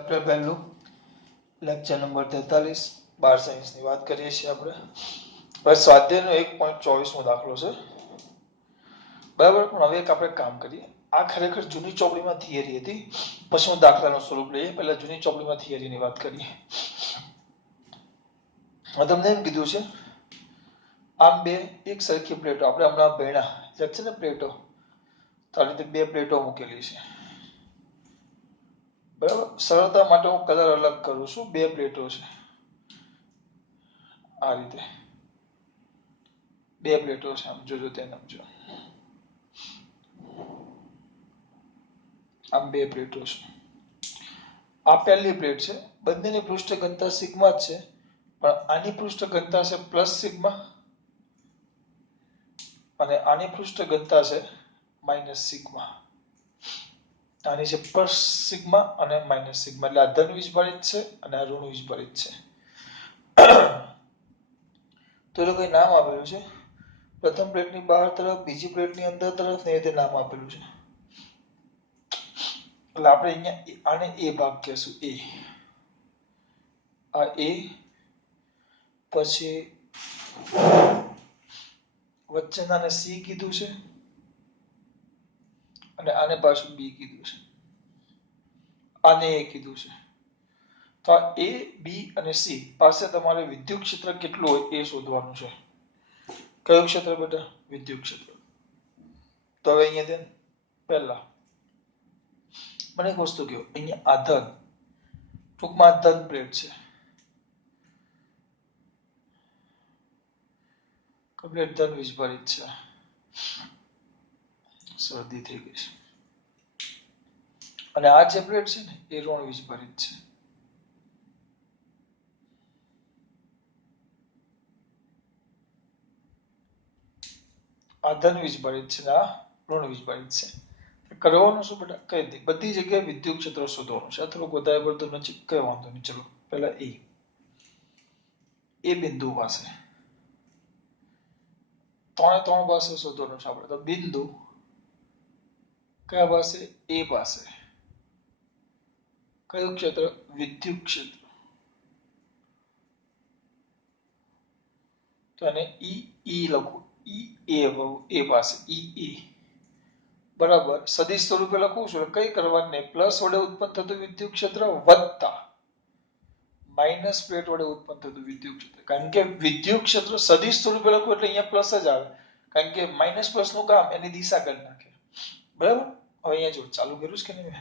Chapter પહેલું lecture number 43 બાર સાયન્સની વાત કરીએ છીએ આપણે. બસ સ્વાધ્યાયનો 1.24મો દાખલો છે, બરાબર. પણ હવે એક આપણે કામ કરીએ. આ ખરેખર જૂની ચોપડીમાં થિયરી હતી, પછી હું દાખલાનું સ્વરૂપ લઈએ. પહેલા જૂની ચોપડીમાં થિયરીની વાત કરીએ. તમને એમ કીધું છે, આમ બે એક સરખી પ્લેટો, આપણે હમણાં ભણ્યા છે ને પ્લેટો, તો આ રીતે બે પ્લેટો મૂકેલી છે, બરાબર. સરળતા માટે હું કલર અલગ કરું છું. બે પ્લેટો છે, આ રીતે બે પ્લેટો છે. આમ જોજો, તેને સમજો. આમ બે પ્લેટો છે. આ પહેલી પ્લેટ છે. બંનેની પૃષ્ઠ ઘનતા સિગ્મા જ છે, પણ આની પૃષ્ઠ ઘનતા છે પ્લસ સિગ્મા અને આની પૃષ્ઠ ઘનતા છે માઇનસ સિગ્મા. આની છે પ્લસ સિગ્મા અને માઇનસ સિગ્મા, એટલે આ ધન વીજભારિત છે અને આ ઋણ વીજભારિત છે. તો એ લોકોએ નામ આપેલું છે, પ્રથમ પ્લેટની બહાર તરફ, બીજી પ્લેટની અંદર તરફ, ને રીતે નામ આપેલું છે. એટલે આપણે અહીંયા આને એ ભાગ કહેશું, એ. આ એ, પછી વચ્ચેનાને સી કીધું છે અને આને પાછું બી કીધું છે, આને એ કીધું છે. તો આ એ, બી અને સી પાસે તમારે વિદ્યુત ક્ષેત્ર કેટલું હોય એ શોધવાનું છે. કયું ક્ષેત્ર બેટા? વિદ્યુત ક્ષેત્ર. તો હવે અહીંયા ધ્યાન, પહેલા મને એક વસ્તુ કહો, અહીંયા આ ધન, ટૂંકમાં ધન પ્લેટ છે, કમ્પ્લીટ ધન વીજભારિત છે. શરદી થઈ ગઈ છે. અને આ જે પ્લેટ છે ને એ ઋણ વીજભારિત છે. આ ધન વીજભારિત છે, આ ઋણ વીજભારિત છે. કરવાનું શું બેટા? કઈ દે, બધી જગ્યાએ વિદ્યુત ક્ષેત્ર શોધવાનું છે. આ થોડુંક વધારે પડતું નથી, કઈ વાંધો નહીં. ચલો પહેલા એ બિંદુ પાસે, ત્રણ પાસે શોધવાનું છે આપણે. તો બિંદુ કયા પાસે? એ પાસે. કયું ક્ષેત્ર? વિદ્યુત ક્ષેત્ર. તો એને ઈ લખું, એ પાસે, ઈ બરાબર. સદિશ સ્વરૂપે લખું છું. કઈ કરવાને? પ્લસ વડે ઉત્પન્ન થતું વિદ્યુત ક્ષેત્ર વત્તા માઇનસ પ્લેટ વડે ઉત્પન્ન થતું વિદ્યુત ક્ષેત્ર. કારણ કે વિદ્યુત ક્ષેત્ર સદિશ સ્વરૂપે લખું એટલે અહીંયા પ્લસ જ આવે, કારણ કે માઇનસ પ્લસ નું કામ એની દિશા કરી નાખે, બરાબર. હવે અહીંયા જો ચાલુ કર્યું છે કે નહીં?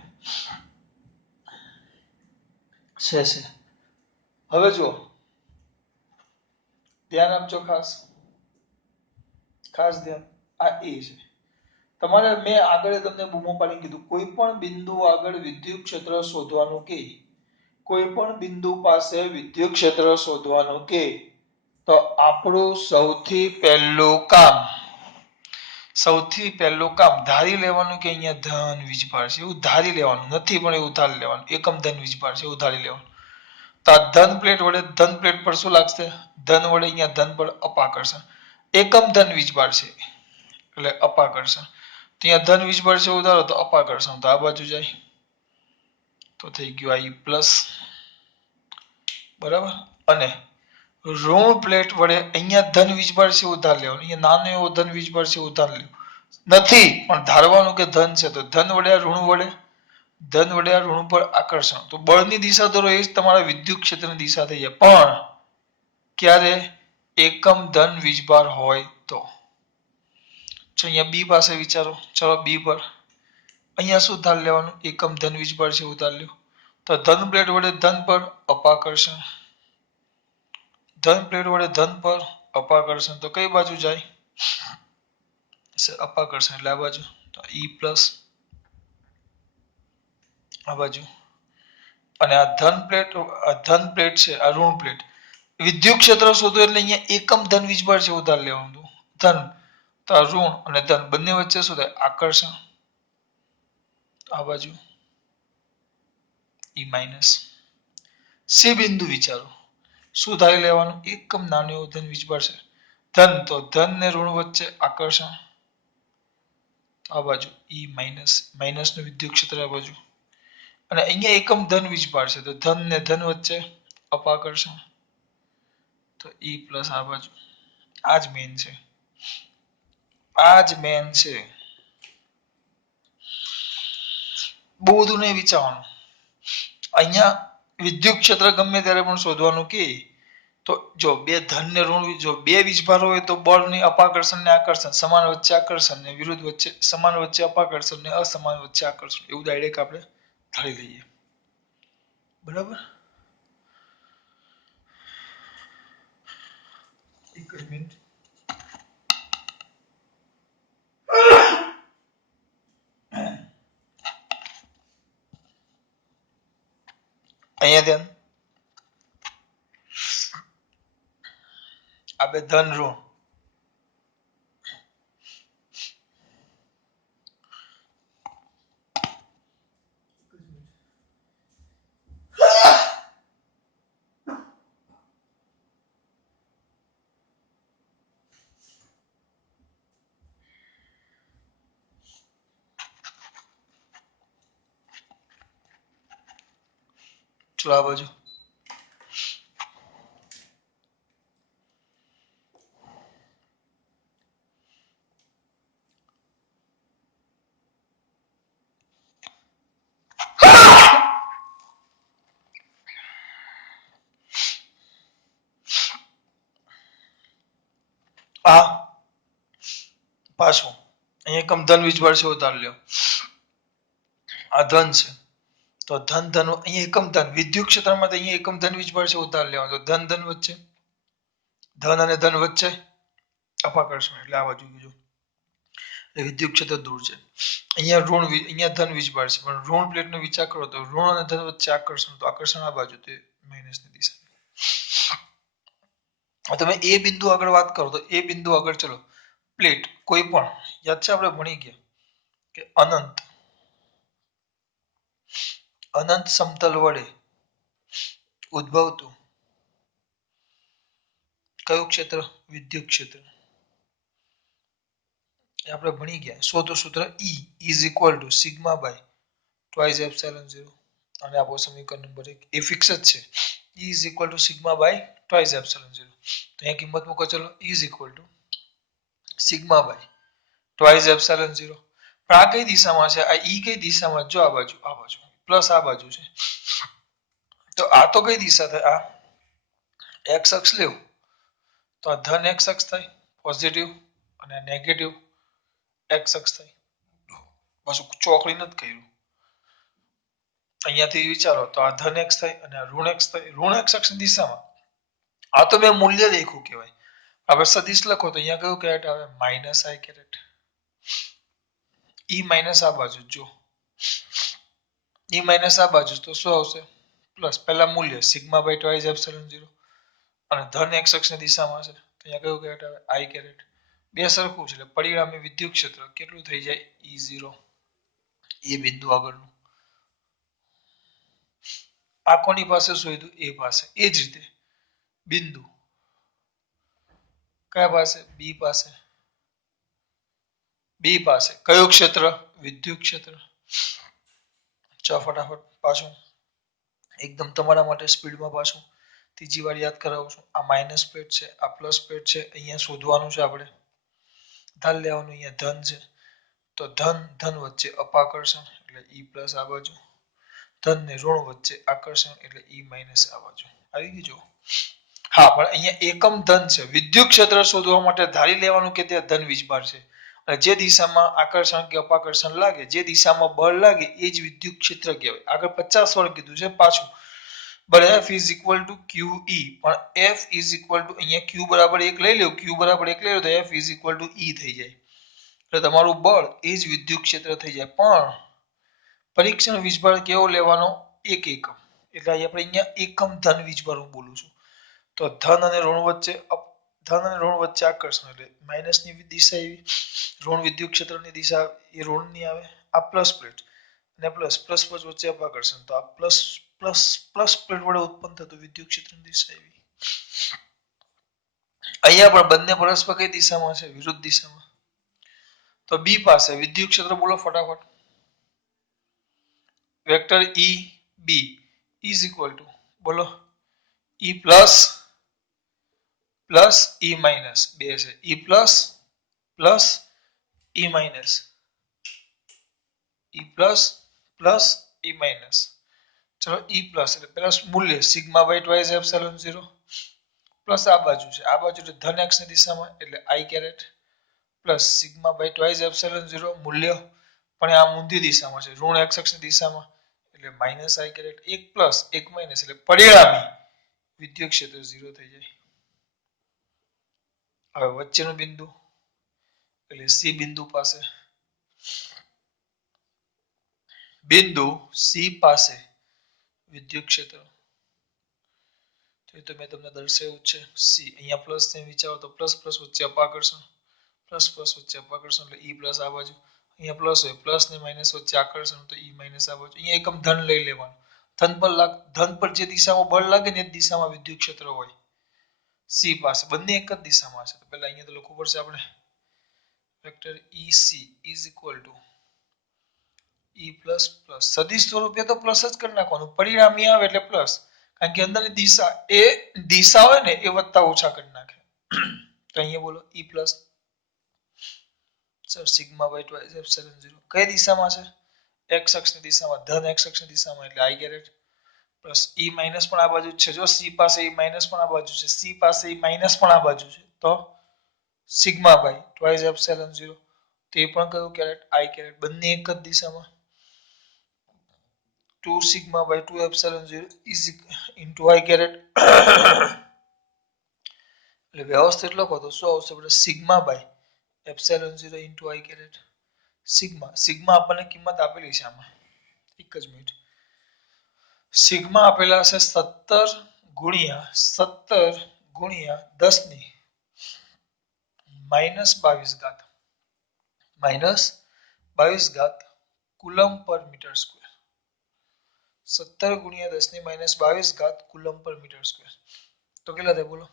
છે. હવે જો ધ્યાન આપજો, ખાસ ધ્યાન. આ એ છે તમારે. મેં આગળ તમને બૂમો પાડી કીધું, કોઈ પણ બિંદુ આગળ વિદ્યુત ક્ષેત્ર શોધવાનું કે, કોઈ પણ બિંદુ પાસે વિદ્યુત ક્ષેત્ર શોધવાનું કે, તો આપણું સૌથી પહેલું કામ ધારી લેવાનું કે અહીંયા ધન વીજભાર છે. એવું ધારી લેવાનું નથી, પણ એવું ધારી લેવાનું. એકમ ધન વીજભાર છે એવું ધારી લેવાનું. તો આ ધન પ્લેટ વડે ધન પ્લેટ પર શું લાગશે? ધન વડે અહીંયા ધન પર અપાકર્ષણ. એકમ ધન વીજભાર છે એટલે અપાકર્ષણ. ત્યાં ધન વીજભાર છે ઉધારો, તો અપાકર્ષણ તો આ બાજુ જાય, તો થઈ ગયું આ ઈ પ્લસ, બરાબર. અને ઋણ પ્લેટ વડે અહીંયા ધન વીજભાર છે ઉધાર લેવાનું. અહીંયા નાનો એવો ધન વીજભાર છે ઉધાર લેવું નથી, પણ ધારવાનું કે ધન છે, તો ધન વડે ઋણ પર આકર્ષણ. તો બળની દિશા દોરો, એ જ તમારા વિદ્યુત ક્ષેત્રની દિશા થઈ જાય. પણ ક્યારે? એકમ ધન વીજભાર હોય તો. અહીંયા બી પાસે વિચારો. ચલો બી પર અહીંયા શું ધાર લેવાનું? એકમ ધન વીજભાર છે ઉધાર લ્યો. તો ધન પ્લેટ વડે ધન પર અપાકર્ષણ, ધન પ્લેટ વડે ધન પર અપાકર્ષણ. તો કઈ બાજુ જાય? અપાકર્ષણ એટલે આ બાજુ. તો ઈ પ્લસ આ બાજુ. અને આ ધન પ્લેટ છે, આ ઋણ પ્લેટ. વિદ્યુત ક્ષેત્ર શોધો એટલે અહીંયા એકમ ધન વીજભાર છે ઉધાર લેવાનું. ધન તો આ ઋણ અને ધન બંને વચ્ચે શું થાય? આકર્ષણ. આ બાજુ ઈ માઇનસ. સી બિંદુ વિચારો, શું ધારી લેવાનું? એકમ નાનો એવો ધન વીજભાર છે. ધન તો ધન ને ઋણ વચ્ચે આકર્ષણ. આ બાજુ ઈ માઇનસ, માઇનસ નું વિદ્યુત ક્ષેત્ર આ બાજુ. અને અહીંયા એકમ ધન વીજભાર છે તો ધન ને ધન વચ્ચે અપાકર્ષણ, તો ઈ પ્લસ આ બાજુ. આ જ મેઇન છે, આ જ મેઇન છે. બહુ બધું નહીં વિચારવાનું. અહીંયા વિદ્યુત ક્ષેત્ર ગમે ત્યારે પણ શોધવાનું કે તો જો બે ધન ને ઋણ, જો બે વીજભાર હોય તો બળની અપાકર્ષણ ને આકર્ષણ, સમાન વચ્ચે આકર્ષણ ને વિરુદ્ધ વચ્ચે, સમાન વચ્ચે અપાકર્ષણ ને અસમાન વચ્ચે આકર્ષણ, એવું ડાયરેક્ટ આપણે ધારી લઈએ. બરાબર? એક જ મિનિટ. અહીંયા ધ્યાન, આ બે ધન ઋણ, ચલો આ બાજુ આ પાછું અહીંયા એકમ ધન વીજભાર છે ઉતાર લ્યો. આ ધન છે તો ધન ધન, અહીંયા એકમ ધન વિદ્યુત ક્ષેત્રમાં તો અહીંયા એકમ ધન વીજભાર છે ઉતાર લેવાનું, તો ધન ધન વચ્ચે, ધન અને ધન વચ્ચે અપાકર્ષણ, એટલે આ બાજુ બીજું વિદ્યુત ક્ષેત્ર દૂર છે. અહીંયા ઋણ, અહીંયા ધન વીજભાર છે પણ ઋણ પ્લેટનો વિચાર કરો તો ઋણ અને ધન વચ્ચે આકર્ષણ, તો આકર્ષણ આ બાજુ, તે માઇનસની દિશા. તમે એ બિંદુ આગળ વાત કરો તો એ બિંદુ આગળ ચલો પ્લેટ કોઈ પણ, યાદ છે આપણે ભણી ગયા કે અનંત સમતલ વડે ઉદ્ભવતું કયું ક્ષેત્ર? વિદ્યુત ક્ષેત્ર. આપણે ભણી ગયા. શોધો સૂત્ર E is equal to sigma by twice epsilon 0, અને આપો સમીકરણ નંબર 1. એ ફિક્સ જ છે. E is equal to sigma by twice epsilon 0. તો અહીંયા કિંમત મૂકો ચલો. E is equal to sigma by twice epsilon 0. પણ આ કઈ દિશામાં છે? આ E કઈ દિશામાં? જો આ બાજુ, આ બાજુ પ્લસ આ બાજુ છે, તો આ તો કઈ દિશા થાય? આ એક્સ અક્ષ લેવું તો આ ધન એક્સ અક્ષ થાય પોઝિટિવ, અને નેગેટિવ એક્સ અક્ષ થાય. પાછું ચોકડી નથી કર્યું. અહીંયાથી વિચારો તો આ ધન એક્સ થાય અને આ ઋણ એક્સ થાય. ઋણ એક્સ અક્ષની દિશામાં આ તો મેં મૂલ્ય લખ્યું કહેવાય. આપણે સદિશ લખો તો અહીંયા કયું કેરેટ આવે? માઇનસ આઈ કેરેટ. ઈ માઇનસ આ બાજુ, જો ઈ માઇનસ આ બાજુ તો શું આવશે? પ્લસ. પહેલા મૂલ્ય સિગ્મા બાય ટ્વાઇસ એપ્સિલોન 0, અને ધન એક્સ અક્ષની દિશામાં છે તો અહીંયા કયું કેરેટ આવે? આઈ કેરેટ. બે સરખું છે એટલે પરિણામી વિદ્યુત ક્ષેત્ર કેટલું થઈ જાય? E0. એ બિંદુ આગળનું. આ કોની પાસે શોધ્યું? એ પાસે. એ જ રીતે બિંદુ કયા પાસે? બી પાસે. બી પાસે કયું ક્ષેત્ર? વિદ્યુત ક્ષેત્ર. ચાલો ફટાફટ પાછું એકદમ તમારા માટે સ્પીડમાં પાછું ત્રીજી વાર યાદ કરાવું છું. આ માઇનસ પ્લેટ છે, આ પ્લસ પ્લેટ છે. અહીંયા શોધવાનું છે આપણે. ધન લેવાનું, અહીંયા ધન છે તો ધન ધન વચ્ચે અપાકર્ષણ એટલે E પ્લસ આ બાજુ, ધન ને ઋણ વચ્ચે આકર્ષણ એટલે E માઇનસ આ બાજુ. આવી ગયું જો? હા, પણ અહીંયા એકમ ધન છે. વિદ્યુત ક્ષેત્ર શોધવા માટે ધારી લેવાનું કે ત્યાં ધન વીજભાર છે, અને જે દિશામાં આકર્ષણ કે અપાકર્ષણ લાગે, જે દિશામાં બળ લાગે એ જ વિદ્યુત ક્ષેત્ર કહેવાય. આગળ 50 વાર કીધું છે પાછું. but F is equal to QE, પણ F is equal to અહીંયા Q બરાબર 1 લઈ લો, Q બરાબર 1 લઈ લો તો F is equal to E થઈ જાય. એટલે તમારું બળ એ જ વિદ્યુત ક્ષેત્ર થઈ જાય. પણ પરીક્ષણ વીજભાર કેવો લેવાનો? એક એકમ. એટલે આપણે અહીંયા એકમ ધન વીજભાર હું બોલું છું. તો ધન અને ઋણ વચ્ચે આકર્ષણ એટલે માઇનસની દિશા એવી, ઋણ વિદ્યુત ક્ષેત્રની દિશા એ ઋણની આવે. આ પ્લસ પ્લેટ અને પ્લસ પ્લસ વચ્ચે અપાકર્ષણ, તો આ પ્લસ પ્લસ પ્લસ પ્લેટ વડે ઉત્પન્ન થતું વિદ્યુત ક્ષેત્રની દિશા એવી. અહીંયા પણ બંને પરસ્પર કઈ દિશામાં છે? વિરુદ્ધ દિશામાં. તો બી પાસે વિદ્યુત ક્ષેત્ર બોલો ફટાફટ. Vector E B is equal to બોલો E plus plus E minus બે છે E plus plus E minus E plus plus E minus ચલો ઈ પ્લસ એટલે પ્લસ મૂલ્ય sigma by twice epsilon 0 plus આ બાજુ છે આ બાજુ એટલે ધન x ની દિશામાં એટલે i caret plus sigma by twice epsilon 0 મૂલ્ય પણ આ ઊંધી દિશામાં છે ઋણ x અક્ષની દિશામાં એટલે minus i caret 1 plus 1 minus એટલે પરિણામી વિદ્યુત ક્ષેત્ર 0 થઈ જાય હવે વચ્ચેનું બિંદુ એટલે સી બિંદુ પાસે વિદ્યુત ક્ષેત્ર તો મેં તમને દર્શાવ્યું છે સી અહીંયા પ્લસ થી વિચારો તો પ્લસ પ્લસ વચ્ચે અપાકર્ષણ પ્લસ પ્લસ વચ્ચે અપાકર્ષણ એટલે ઈ પ્લસ આ બાજુ અહીંયા પ્લસ હોય પ્લસ ને માઇનસ વચ્ચે આકર્ષણ તો ઈ માઇનસ આ બાજુ અહીંયા એકમ ધન લઈ લેવાનું ધન પર જે દિશામાં બળ લાગે ને એ દિશામાં વિદ્યુત ક્ષેત્ર હોય સી પાસે બંને એક જ દિશામાં છે તો પહેલા અહીંયા તો લખવું પડશે આપણે vector EC is equal two E plus plus સદિશ સ્વરૂપે તો પ્લસ જ કરી નાખવાનું પરિણામી આવે એટલે પ્લસ કારણ કે અંદરની દિશા હોય ને એ વત્તા ઓછા કરી નાખે તો અહીંયા બોલો E plus sir sigma by twice epsilon 0 કઈ દિશામાં છે x અક્ષની દિશામાં ધન x અક્ષની દિશામાં એટલે i caret plus E minus પણ આ બાજુ છે જો C પાસે E માઇનસ પણ આ બાજુ છે C પાસે E માઇનસ પણ આ બાજુ છે તો સિગ્મા બાય ટ્વાઇસ એપ્સિલોન 0 તે પણ કયું કેરેટ i કેરેટ બંને એક જ દિશામાં 2 sigma by 2 epsilon 0 is into I caret એટલે વ્યવસ્થિત લખો તો શું આવશે આપણે sigma by epsilon 0 into I caret સિગ્મા આપણને કિંમત આપેલી છે આમાં એક જ મિનિટ સિગ્મા આપેલા છે 17 ગુણ્યા 10 ની -22 ઘાત કુલમ પર મીટર સ્ક્વેર 17 ગુણ્યા 10 ની -22 ઘાત કુલમ પર મીટર સ્ક્વેર તો કેટલા થાય બોલો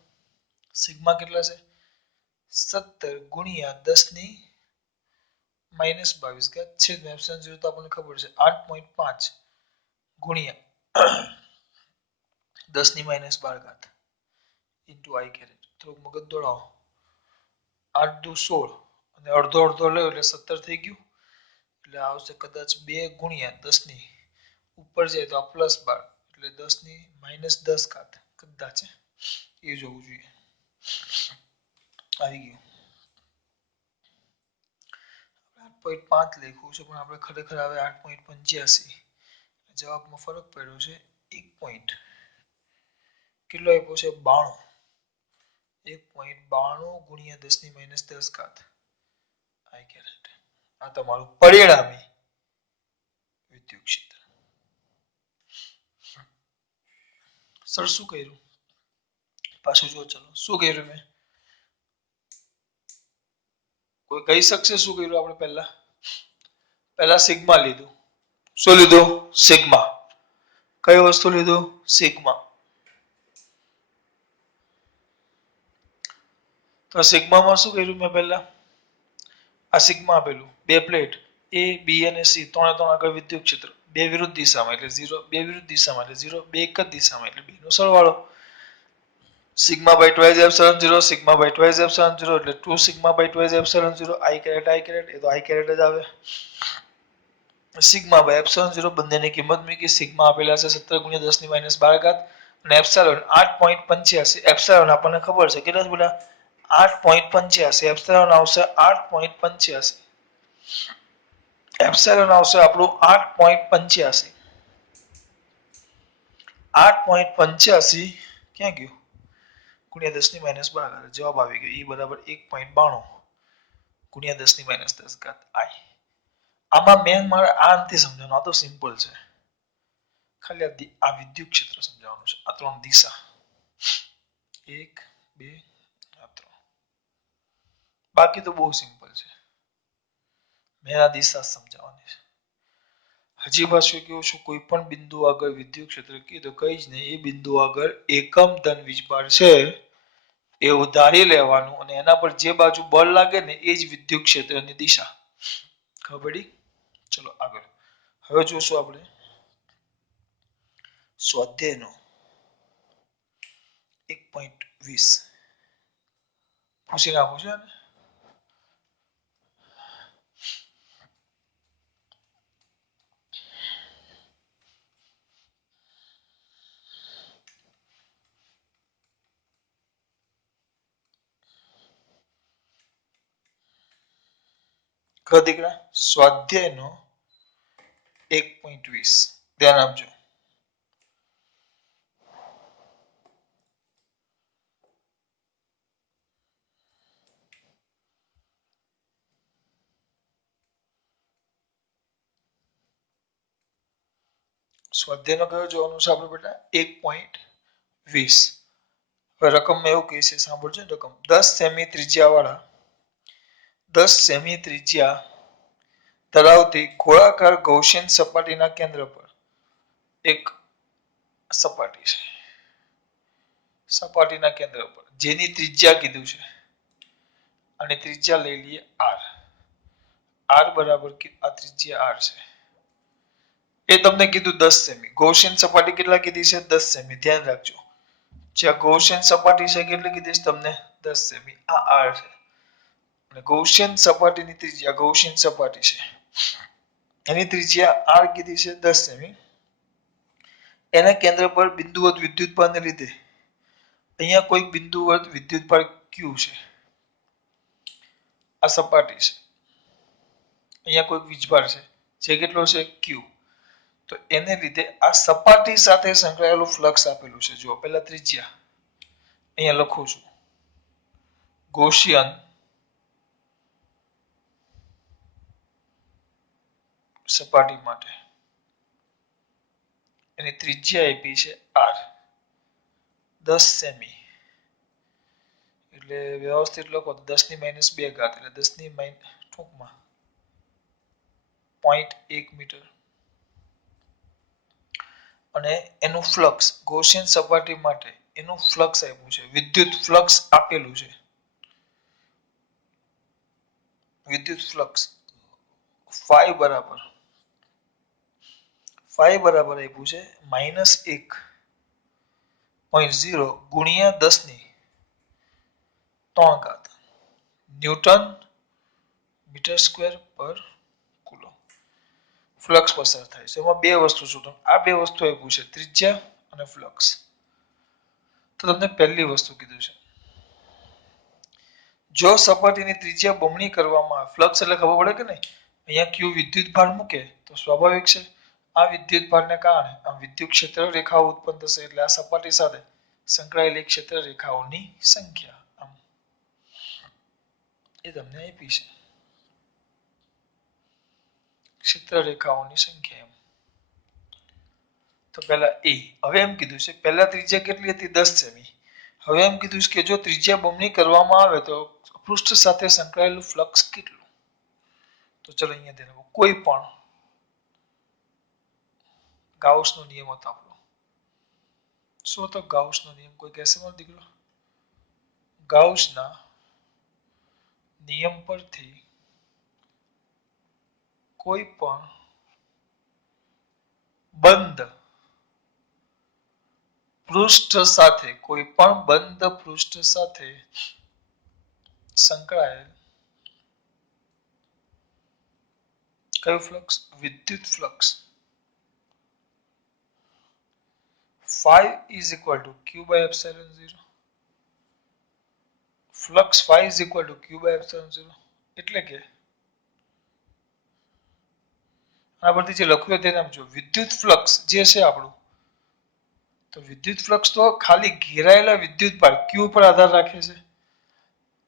સિગ્મા કેટલા છે 17 ગુણ્યા 10 ની -22 ઘાત છેદ એપ્સિલોન 0 તો આપણને ખબર છે 8.5 ગુણ્યા 10 ની -12 ઘાત ઇન્ટુ I કેરેટ થોડુંક મગજ દોડાવો 8 દુ 16 અને અડધો અડધો લે એટલે 17 થઈ ગયું એટલે આવશે કદાચ 2 ગુણ્યા 10 ની ઉપર જાય તો આ પ્લસ 12 એટલે 10 ની -10 ઘાત કદાચ એ જોવું જોઈએ આવી ગયું 8.5 લખ્યું છે પણ આપણે ખરેખર આવે 8.85 જવાબમાં ફરક પડ્યો છે 1 પોઈન્ટ કેટલો આપ્યો છે 92 1.92 ગુણ્યા 10 ની -10 ઘાત I કેરેટ આ તમારું પરિણામી વિદ્યુત ક્ષેત્ર સર શું કર્યું પાછું જો ચલો શું કર્યું મેં કોઈ કહી શકશે શું કર્યું આપણે પહેલા સિગ્મા લીધું શું લીધું સિગ્મા કઈ વસ્તુ લીધું સિગ્મા તો સિગ્મામાં શું કર્યું મેં પહેલા આ સિગ્મા આપેલું બે પ્લેટ A B અને C ત્રણે ત્રણ આગળ વિદ્યુત ક્ષેત્ર બે વિરુદ્ધ દિશામાં એટલે 0 બે વિરુદ્ધ દિશામાં એટલે 0 બે એક જ દિશામાં એટલે બે નો સરવાળો sigma by twice epsilon 0 sigma by twice epsilon 0 એટલે 2 sigma by twice epsilon 0 I caret એ તો I કેરેટ જ આવે સિગ્મા બાય એપ્સિલોન 0 બંનેની કિંમત મૂકી સિગ્મા આપેલા છે 17 ગુણ્યા 10 ની -12 ઘાત અને એપ્સિલોન 8.85 એપ્સિલોન આપણને ખબર છે કેટલા છે બેટા 8.85 એપ્સિલોન આવશે 8.85 એપ્સિલોન આવશે આપણું 8.85 8.85 ક્યાં ગયું ગુણ્યા 10 ની -12 જવાબ આવી ગયો E બરાબર 1.92 ગુણ્યા 10 ની -10 ઘાત I આમાં મેન મારે આ નથી સમજવાનું આ તો સિમ્પલ છે ખાલી આ વિદ્યુત ક્ષેત્ર સમજાવવાનું છે આ ત્રણ દિશા 1 2 3 બાકી તો બહુ સિમ્પલ છે મેં આ દિશા સમજાવવાની છે હજી પાછું કેવું છું કોઈ પણ બિંદુ આગળ વિદ્યુત ક્ષેત્ર કીધું કઈ જ નહીં એ બિંદુ આગળ એકમ ધન વીજભાર છે એવું ધારી લેવાનું અને એના પર જે બાજુ બળ લાગે ને એ જ વિદ્યુત ક્ષેત્રની દિશા ખબર પડી ચલો આગળ હવે જોશું આપણે સ્વાધ્યાયનો 1.20 પૂછી નાખું છે. દીકરા સ્વાધ્યાયનો 1.20 ધ્યાન આપજો. સ્વાધ્યાયનો કયો જોવાનું છે આપણે બેટા 1.20. હવે રકમમાં એવું કહે છે, સાંભળજો રકમ 10 સેમી ત્રિજ્યાવાળા 10 સેમી ત્રિજ્યા ધરાવતી ગોળાકાર ગૌસિયન સપાટીના કેન્દ્ર પર એક સપાટી છે. સપાટીના કેન્દ્ર પર જેની ત્રિજ્યા કીધું છે અને ત્રિજ્યા લઈ લઈએ r બરાબર આ ત્રિજ્યા r છે. એ તમને કીધું 10 સેમી. ગૌસિયન સપાટી કેટલા કીધી છે? 10 સેમી. ધ્યાન રાખજો. જ્યાં ગૌસિયન સપાટી છે કેટલી કીધી છે તમને? 10 સેમી. આ r છે. અને ગૌસિયન સપાટીની ત્રિજ્યા ગૌસિયન સપાટી છે. એની ત્રિજ્યા r કીધી છે 10 સેમી. એના કેન્દ્ર પર બિંદુવત વિદ્યુતભારને લીધે અહીંયા કોઈ બિંદુવત વિદ્યુતભાર q છે. આ સપાટી છે. અહીંયા કોઈ વીજભાર છે જે કેટલો છે? q. તો એને લીધે આ સપાટી સાથે સંકળાયેલું ફ્લક્સ આપેલું છે. જો પહેલા ત્રિજ્યા અહીંયા લખું છું. ગૌસિયન સપાટી માટે એની ત્રિજ્યા આપી છે r 10 સેમી. એટલે વ્યવસ્થિત લખો તો 10 ની -2 ઘાત એટલે 10 ની ટૂંકમાં 0.1 મીટર. અને એનું ફ્લક્સ ગૌસિયન સપાટી માટે એનું ફ્લક્સ આપ્યું છે. વિદ્યુત ફ્લક્સ આપેલું છે. વિદ્યુત ફ્લક્સ phi બરાબર આપ્યું છે -1.0 ગુણ્યા 10 ની 3 ઘાત ન્યૂટન મીટર સ્ક્વેર પર કુલમ ફ્લક્સ પસાર થાય છે. એમાં બે વસ્તુ શું આ બે વસ્તુ આપ્યું છે, ત્રિજ્યા અને ફ્લક્સ. તો તમને પહેલી વસ્તુ કીધું છે, જો સપાટીની ત્રિજ્યા બમણી કરવામાં આવે, ફ્લક્સ એટલે ખબર પડે કે નહીં, અહીંયા q વિદ્યુતભાર મૂકે તો સ્વાભાવિક છે આ વિદ્યુતભારને કારણે આ વિદ્યુત ક્ષેત્ર રેખાઓ ઉત્પન્ન થશે. એટલે આ સપાટી સાથે સંકળાયેલી ક્ષેત્ર રેખાઓની સંખ્યા એ તમને આપી છે. ક્ષેત્ર રેખાઓની સંખ્યા તો પહેલા એ. હવે એમ કીધું છે પહેલા ત્રિજ્યા કેટલી હતી? 10 સેમી. હવે એમ કીધું છે કે જો ત્રિજ્યા બમણી કરવામાં આવે તો પૃષ્ઠ સાથે સંકળાયેલું ફ્લક્સ કેટલું? તો ચલો અહીંયા ધ્યાન કોઈ પણ ગાઉસનો નિયમ હતો આપણો. શું હતો ગાઉસનો નિયમ? કોઈ કહેશે મારો દીકરો? ગાઉસના નિયમ પરથી કોઈ પણ બંધ પૃષ્ઠ સાથે સંકળાયેલ કયું ફ્લક્સ? વિદ્યુત flux phi is equal to q by epsilon 0. Flux phi is equal to q by epsilon 0. એટલે કે આ પરથી જે લખ્યું તેને સમજો. વિદ્યુત ફ્લક્સ જે છે આપણું, તો વિદ્યુત ફ્લક્સ તો ખાલી ઘેરાયેલા વિદ્યુતભાર q પર આધાર રાખે છે.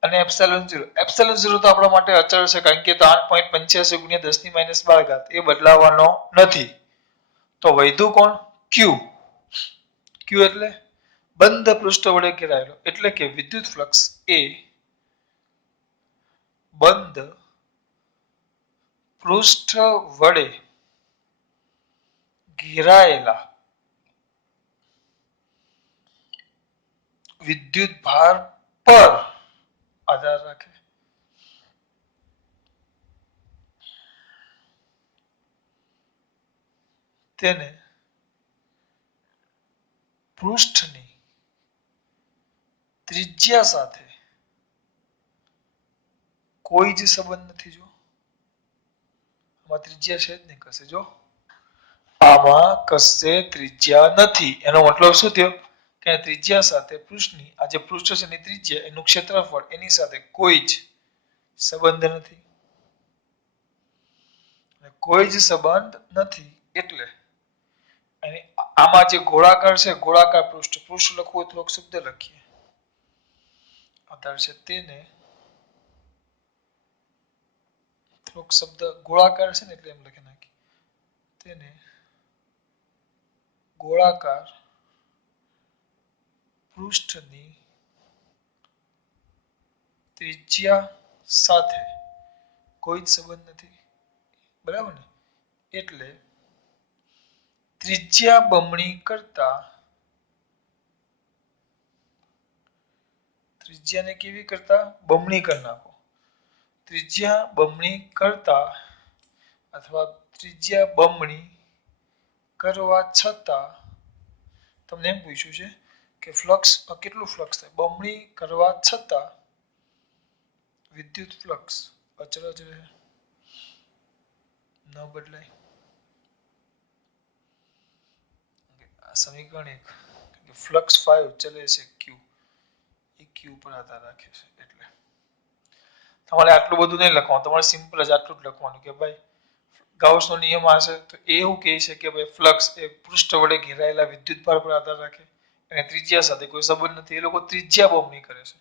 અને એપ્સિલોન 0 તો આપણા માટે અચળ છે, કારણ કે 8.85 ગુણ્યા 10 ની -12 ઘાત એ બદલાવાનો નથી. તો વધ્યું કોણ? q એટલે બંધ પૃષ્ઠ વડે ઘેરાયેલો, એટલે કે વિદ્યુત ફ્લક્સ એ બંધ પૃષ્ઠ વડે ઘેરાયેલા વિદ્યુત ભાર પર આધાર રાખે. તેને પૃષ્ઠની ત્રિજ્યા સાથે કોઈ જ સંબંધ નથી. જો આમાં ત્રિજ્યા છે જ નહીં કશે. જો આમાં કશે ત્રિજ્યા નથી. એનો મતલબ શું થયો કે ત્રિજ્યા સાથે પૃષ્ઠની આ જે પૃષ્ઠ છે એની ત્રિજ્યા એનું ક્ષેત્રફળ એની સાથે કોઈ જ સંબંધ નથી. કોઈ જ સંબંધ નથી એટલે અને આમાં જે ગોળાકાર છે ગોળાકાર પૃષ્ઠ પૃષ્ઠ લખવું હોય તો એક શબ્દ લખીએ આધાર છે તેને થોડોક શબ્દ ગોળાકાર છે ને એટલે એમ લખી નાખી તેને ગોળાકાર પૃષ્ઠની ત્રિજ્યા સાથે કોઈ જ સંબંધ નથી. બરાબર ને એટલે ત્રિજ્યા બમણી કરતા ત્રિજ્યાને કેવી કરતા બમણી કરી નાખો. ત્રિજ્યા બમણી કરતા અથવા ત્રિજ્યા બમણી કરવા છતાં તમને એમ પૂછ્યું છે કે ફ્લક્સ કેટલું ફ્લક્સ થાય બમણી કરવા છતાં વિદ્યુત ફ્લક્સ અચળ જ રહે ન બદલાય. સમીકરણ 1 ફ્લક્સ 5 ચલે છે ક્યુ એ ક્યુ પર આધાર રાખે છે એટલે તમારે આટલું બધું નહીં લખવાનું. તમારે સિમ્પલ જ આટલું જ લખવાનું કે ભાઈ ગાઉસનો નિયમ હશે તો એવું કહે છે કે ભાઈ ફ્લક્સ એ પૃષ્ઠ વડે ઘેરાયેલા વિદ્યુતભાર પર આધાર રાખે અને ત્રિજ્યા સાથે કોઈ સંબંધ નથી. એ લોકો ત્રિજ્યા બમણી કરે છે.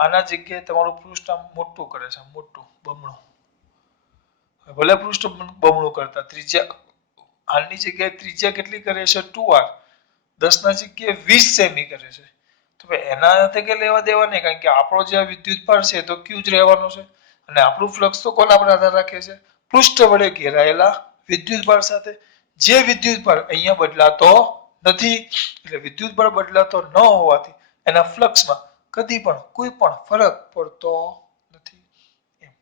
આના જગ્યાએ તમારું પૃષ્ઠ આમ મોટું કરે છે મોટું બમણું ભલે પૃષ્ઠ બમણું કરતા ત્રિજ્યા આની જગ્યાએ ત્રિજ્યા કેટલી કરે છે 2r 10 ના જગ્યાએ 20 સેમી કરે છે. તો ભાઈ એના સાથે કે લેવા દેવા નહીં કારણ કે આપણો જે વિદ્યુતભાર છે તો q જ રહેવાનો છે અને આપણું ફ્લક્સ તો કોના પર આધાર રાખે છે પૃષ્ઠ વડે ઘેરાયેલા વિદ્યુતભાર સાથે જે વિદ્યુતભાર અહીંયા બદલાતો નથી એટલે વિદ્યુતભાર બદલાતો ન હોવાથી એના ફ્લક્સમાં કદી પણ કોઈ પણ ફરક પડતો નથી. એમ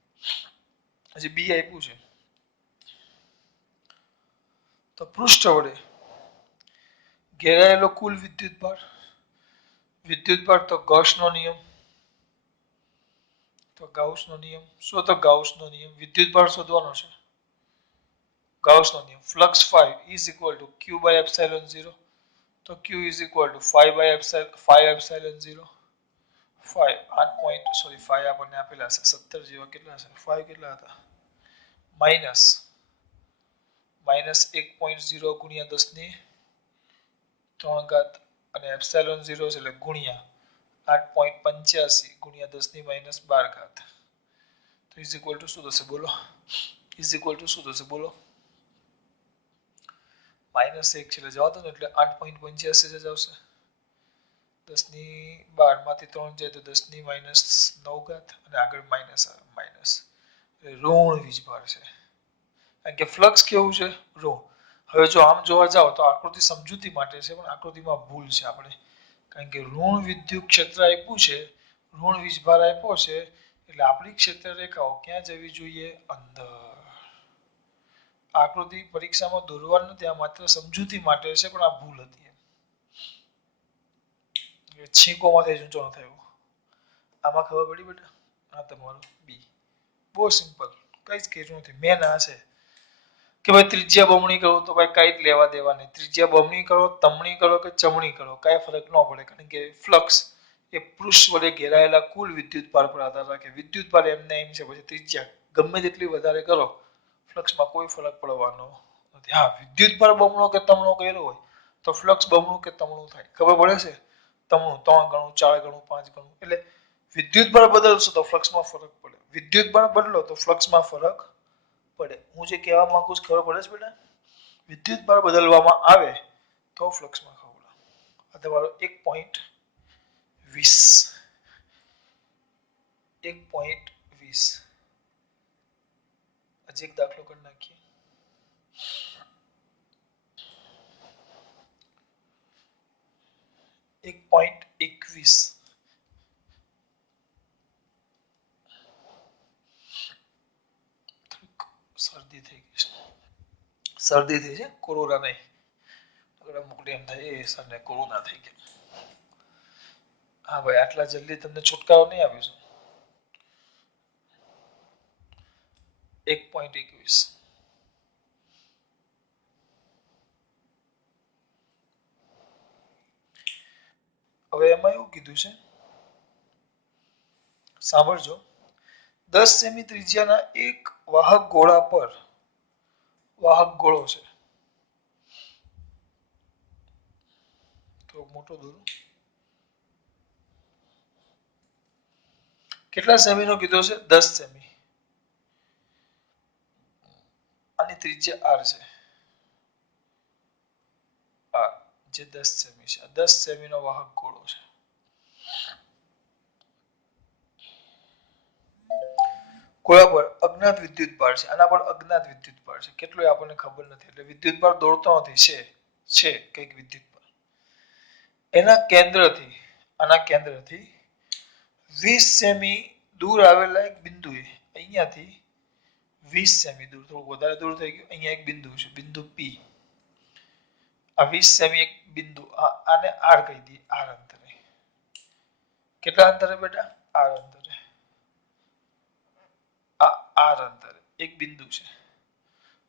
હજી બી આપ્યું છે તો પૃષ્ઠ વડે ઘેરાયેલો કુલ વિદ્યુતભાર તો ગૌસનો નિયમ શું તો ગાઉસનો નિયમ વિદ્યુતભાર શોધવાનો છે. ગાઉસનો નિયમ flux 5 is equal to q by epsilon 0 તો q is equal to 5 by epsilon 0 5 આપણને આપેલા છે 17 જેવા કેટલા છે 5 કેટલા હતા માઈનસ 1.0 ગુણ્યા 10 ની 3 ઘાત અને એપ્સિલોન 0 છે એટલે ગુણ્યા 8.85 ગુણ્યા 10 ની -12 ઘાત તો ઇઝ ઇક્વલ ટુ શું થશે બોલો -1 છે એટલે જવા દો ને એટલે 8.85 જ આવશે 10 ની 12 માંથી 3 જાય તો 10 ની -9 ઘાત અને આગળ માઇનસ આવે માઇનસ ઋણ વીજભાર છે કારણ કે ફ્લક્સ કેવું છે ઋણ. હવે જો આમ જોવા જાવ તો આકૃતિ સમજૂતી માટે છે પણ આકૃતિમાં ભૂલ છે આપણે કારણ કે ઋણ વિદ્યુત ક્ષેત્ર આપ્યું છે ઋણ વીજભાર આપ્યો છે એટલે આપણી ક્ષેત્ર રેખાઓ ક્યાં જવી જોઈએ અંદર. આકૃતિ પરીક્ષામાં દોરવાનું નથી આ માત્ર સમજૂતી માટે છે પણ આ ભૂલ હતી છીંકોમાંથી ઊંચો ન થયો. આમાં ખબર પડી બેટા આ તમારું બી બહુ સિમ્પલ કઈ જ કહેતું નથી મેન આ છે કે ભાઈ ત્રિજ્યા બમણી કરો તો ભાઈ કઈ જ લેવા દેવા નહીં ત્રિજ્યા બમણી કરો તમણી કરો કે ચમણી કરો કઈ ફરક ન પડે કારણ કે ફ્લક્સ એ પૃષ્ઠ વડે ઘેરાયેલા કુલ વિદ્યુતભાર પર આધાર રાખે વિદ્યુતભાર એમને એમ છે પછી ત્રિજ્યા ગમે તેટલી વધારે કરો ફ્લક્સમાં કોઈ ફરક પડવાનો નથી. હા વિદ્યુતભાર બમણો કે તમણો કર્યો હોય તો ફ્લક્સ બમણું કે તમણું થાય ખબર પડે છે તમણું 3 ગણું 4 ગણું 5 ગણું એટલે વિદ્યુતભાર બદલશો તો ફ્લક્સમાં ફરક પડે વિદ્યુતભાર બદલો તો ફ્લક્સમાં ફરક પડે. હું જે કહેવા માંગુ છું ખબર પડે છે બેટા વિદ્યુતભાર બદલવામાં આવે તો ફ્લક્સમાં ખબર પડે. આ તમારો 1.20 હજી એક દાખલો કરી નાખીએ 1.21 શરદી થઈ છે કોરોના નહીં અમુક એમ થાય એ સરને કોરોના થઈ ગયા. હા ભાઈ, આટલા જલ્દી તમને છુટકારો નહીં આપીશું. 1.21. હવે એમાં એવું કીધું છે, સાંભળજો, 10 સેમી ત્રિજ્યાના એક વાહક ગોળા પર, વાહક ગોળો છે, તો મોટો દોરો, કેટલા સેમીનો કીધો છે? 10 સેમી. આની ત્રિજ્યા r છે, r જે 10 સેમી છે. 10 સેમીનો વાહક ગોળો છે. ગોળા પર અજ્ઞાત વિદ્યુતભાર છે. આના પર અજ્ઞાત વિદ્યુતભાર છે. કેટલો એ આપણને ખબર નથી. એટલે વિદ્યુતભાર દોડતો નથી, છે કંઈક વિદ્યુતભાર. આના કેન્દ્રથી 20 સેમી દૂર આવેલા એક બિંદુએ, અહીંયાથી 20 સેમી દૂર, થોડું વધારે દૂર થઈ ગયું, અહીંયા એક બિંદુ છે, બિંદુ P. આ 20 સેમી એક બિંદુ, આને R કહી દઈએ, R અંતરે. કેટલા અંતરે બેટા? R અંતરે. આ R અંતરે એક બિંદુ છે.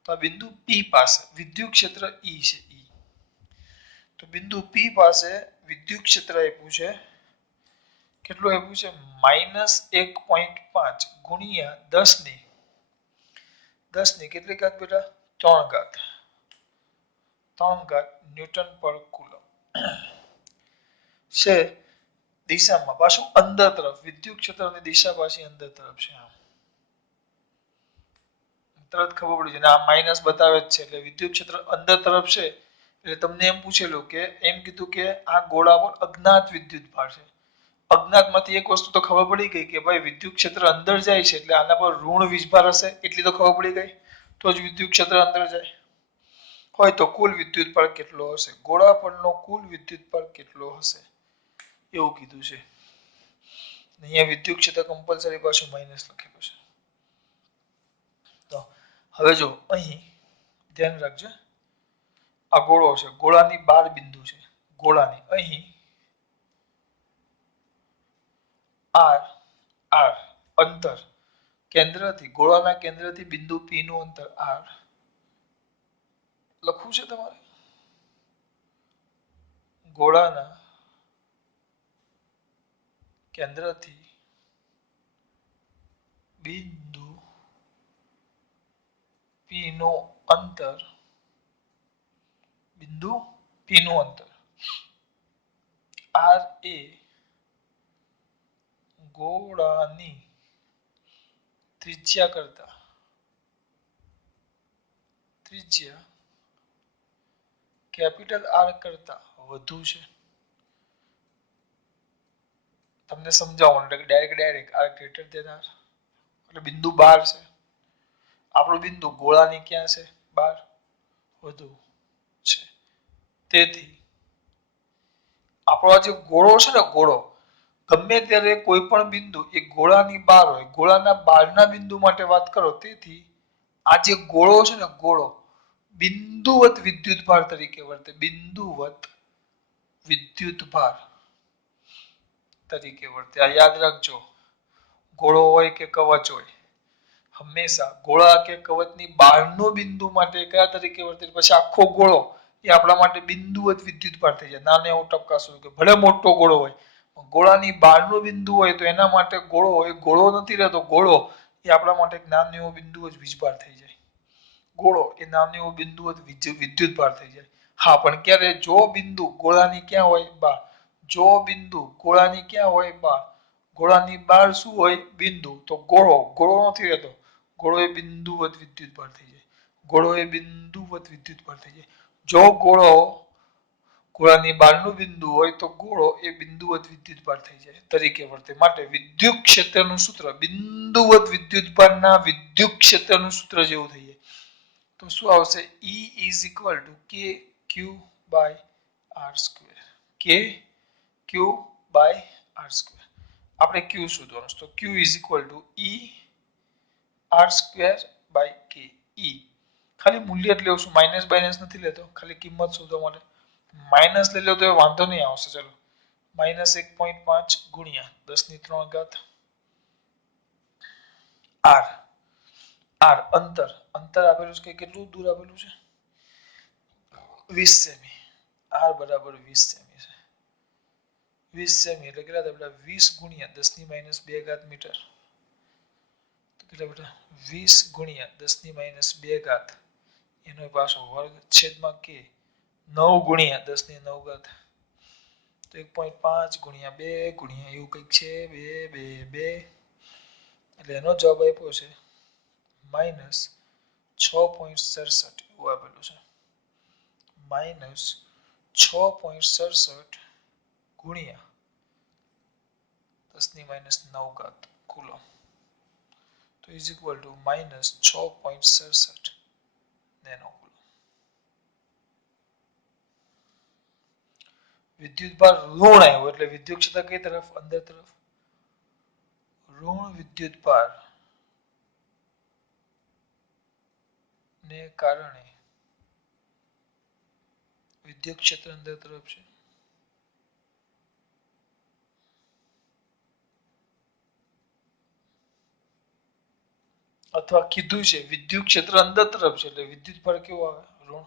તો આ બિંદુ P પાસે વિદ્યુત ક્ષેત્ર E છે, E. તો બિંદુ P પાસે વિદ્યુત ક્ષેત્ર આપ્યું છે, કેટલું આપ્યું છે? -1.5 ગુણ્યા 10 ની કેટલી ઘાત બેટા? 3 ઘાત. 3 ઘાત ન્યૂટન પર કુલમ છે. દિશામાં પાછું અંદર તરફ, વિદ્યુત ક્ષેત્રની દિશા પાછી અંદર તરફ છે. તરત ખબર પડી જાય, આ માઇનસ બતાવે જ છે, એટલે વિદ્યુત ક્ષેત્ર અંદર તરફ છે. એટલે તમને એમ પૂછેલું કે, એમ કીધું કે આ ગોળા પર અજ્ઞાત વિદ્યુતભાર છે. અજ્ઞાતમાંથી એક વસ્તુ તો ખબર પડી ગઈ કે ભાઈ વિદ્યુત ક્ષેત્ર અંદર જાય છે, એટલે આના પર ઋણ વીજભાર હશે, એટલી તો ખબર પડી ગઈ. તો જ વિદ્યુત ક્ષેત્ર અંદર જાય. હોય તો કુલ વિદ્યુતભાર કેટલો હશે? ગોળા પરનો કુલ વિદ્યુતભાર કેટલો હશે એવું કીધું છે. અહીંયા વિદ્યુત ક્ષેત્ર કમ્પલસરી પાછું માઇનસ લખેલું છે. તો હવે જો અહીં ધ્યાન રાખજો, આ ગોળો છે, ગોળાની 12 બિંદુ છે. ગોળાની અહીં r અંતર, કેન્દ્રથી, ગોળાના કેન્દ્રથી બિંદુ P નું અંતર r લખવું છે તમારે. ગોળાના કેન્દ્રથી બિંદુ P નું અંતર, બિંદુ P નું અંતર r એ ગોળાની ત્રિજ્યા કરતા કેપિટલ R કરતા વધુ છે. તમને સમજાવો એટલે direct r greater than r, એટલે બિંદુ 12 છે. આપણું બિંદુ ગોળાની ક્યાં છે? 12 વધુ છે. તેથી આપણો આ જે ગોળો છે ને, ગોળો ગમે ત્યારે કોઈ પણ બિંદુ એ ગોળાની 12 હોય, ગોળાના 12ના બિંદુ માટે વાત કરો. તેથી આ જે ગોળો છે ને, ગોળો બિંદુવત વિદ્યુતભાર તરીકે વર્તે, બિંદુવત વિદ્યુતભાર તરીકે વર્તે. આ યાદ રાખજો. ગોળો હોય કે કવચ હોય, હંમેશા ગોળા કે કવચની બહારનો બિંદુ માટે કયા તરીકે વર્તે? પછી આખો ગોળો એ આપણા માટે બિંદુવત વિદ્યુતભાર થઈ જાય. નાનો એવો ટપકાશું કે ભલે મોટો ગોળો હોય, ગોળાની બહારનો બિંદુ હોય તો એના માટે ગોળો એ ગોળો નથી રહેતો. ગોળો એ આપણા માટે નાનો એવો બિંદુવત વીજભાર થઈ જાય. ગોળો એ નાનો એવો બિંદુવત વિદ્યુતભાર થઈ જાય. હા, પણ ક્યારે? જો બિંદુ ગોળાની ક્યાં હોય? બહાર. જો બિંદુ ગોળાની ક્યાં હોય? બહાર. ગોળાની બહાર શું હોય? બિંદુ. તો ગોળો નથી રહેતો. ગોળો એ બિંદુવત વિદ્યુતભાર થઈ જાય. ગોળો એ બિંદુવત વિદ્યુતભાર થઈ જાય. જો ગોળાની બહારનું બિંદુ હોય તો ગોળો એ બિંદુવત વિદ્યુતભાર થઈ જાય તરીકે વર્તે. માટે વિદ્યુત ક્ષેત્રનું સૂત્ર બિંદુવત વિદ્યુતભારના વિદ્યુત ક્ષેત્રનું સૂત્ર જેવું થઈ જાય. તો શું આવશે? E = kq/r². kq/r². આપણે q શોધવાનું છે, તો q = E r²/k. E ખાલી મૂલ્ય જ લેવું છું, માઇનસ બાઇનસ નથી લેતો, ખાલી કિંમત શોધવા માટે. માઇનસ લઈ લો તો એ વાંધો નહીં આવશે. ચલો -1.5 ગુણ્યા 10⁻³ r. r અંતર આપેલું છે કે કેટલું દૂર આપેલું છે 20 સેમી. r બરાબર 20 સેમી છે. 20 સેમી એટલે કેટલા થાય બેટા 20 ગુણ્યા 10⁻²² મીટર. તો કેટલા બેટા 20 ગુણ્યા 10⁻²² એનો પાછો વર્ગ છેદમાં કે 9 ગુણ્યા 10⁹ તો 1.5 ગુણ્યા 2 ગુણ્યા એવું કંઈક છે 2 2 2 એટલે એનો જવાબ આપ્યો છે -6.67 એવું આપેલું છે. -6.67 ગુણ્યા 10⁻⁹ કુલમ તો is equal two -6.67 nano coulomb. વિદ્યુતભાર ઋણ આવ્યો એટલે વિદ્યુત ક્ષેત્ર કઈ તરફ અંદર તરફ. ઋણ વિદ્યુતભાર ને કારણે વિદ્યુત ક્ષેત્ર અંદર તરફ છે. અથવા કીધું છે વિદ્યુત ક્ષેત્ર અંદર તરફ છે એટલે વિદ્યુતભાર કેવો આવે ઋણ.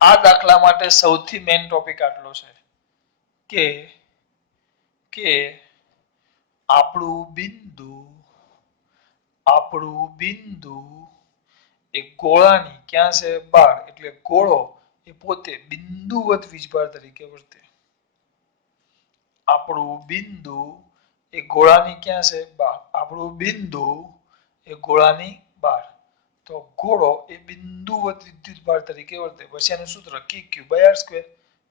આ દાખલા માટે સૌથી મેઇન ટોપિક આટલો છે કે આપણું બિંદુ એ ગોળાની ક્યાં છે બહાર એટલે ગોળો એ પોતે બિંદુવત વીજભાર તરીકે વર્તે. આપણું બિંદુ એ ગોળાની ક્યાં છે બહાર. આપણું બિંદુ એ ગોળાની બહાર તો ગોળો એ બિંદુવત વિદ્યુતભાર તરીકે વર્તે. પછી એનું સૂત્ર Q/r².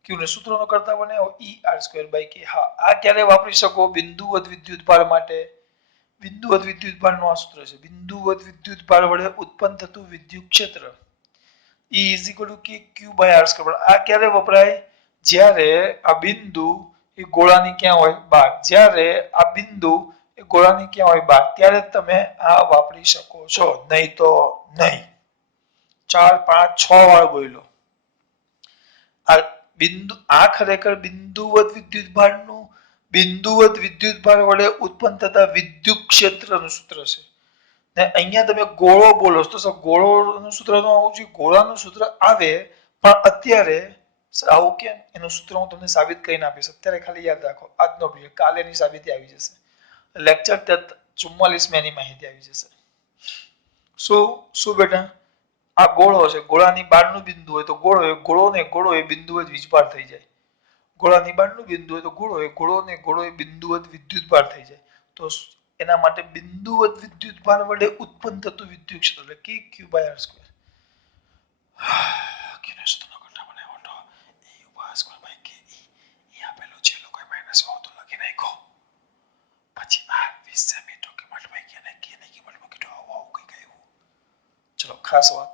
Q ને સૂત્રનો કરતા બનાવો ER²/k. હા આ ક્યારે વાપરી શકો બિંદુવત વિદ્યુતભાર માટે. બિંદુવત વિદ્યુતભારનું આ સૂત્ર છે. બિંદુવત વિદ્યુતભાર વડે ઉત્પન્ન થતું વિદ્યુત ક્ષેત્ર E = Q/r². આ ક્યારે વપરાય જ્યારે આ બિંદુ એ ગોળાની ક્યાં હોય બહાર. જ્યારે આ બિંદુ એ ગોળાની ક્યાં હોય બહાર ત્યારે તમે આ વાપરી શકો છો નહીં તો નહીં. 4 5 6 વાર બોલ્યો. આ ખરેખર બિંદુવત વિદ્યુતભાર વડે ઉત્પન્ન થતા વિદ્યુત ક્ષેત્રનું સૂત્ર છે. ને અહીંયા તમે ગોળો બોલો તો ગોળોનું સૂત્ર ન આવવું જોઈએ. ગોળાનું સૂત્ર આવે પણ અત્યારે આવું કેમ એનું સૂત્ર હું તમને સાબિત કરીને આપીશ. અત્યારે ખાલી યાદ રાખો આજનો વિડિયો કાલે એની સાબિતી આવી જશે. લેક્ચર 44 એની માહિતી આવી જશે. શું બેટા આ ગોળો છે ગોળાની બહારનું બિંદુ હોય તો ગોળો એ બિંદુવત વીજભાર થઈ જાય. ગોળાની બહારનું બિંદુ હોય તો ગોળો એ બિંદુવત વિદ્યુતભાર થઈ જાય. તો એના માટે બિંદુવત વિદ્યુતભાર વડે ઉત્પન્ન થતું વિદ્યુત ક્ષેત્ર એટલે Q/r². ચલો ખાસ વાત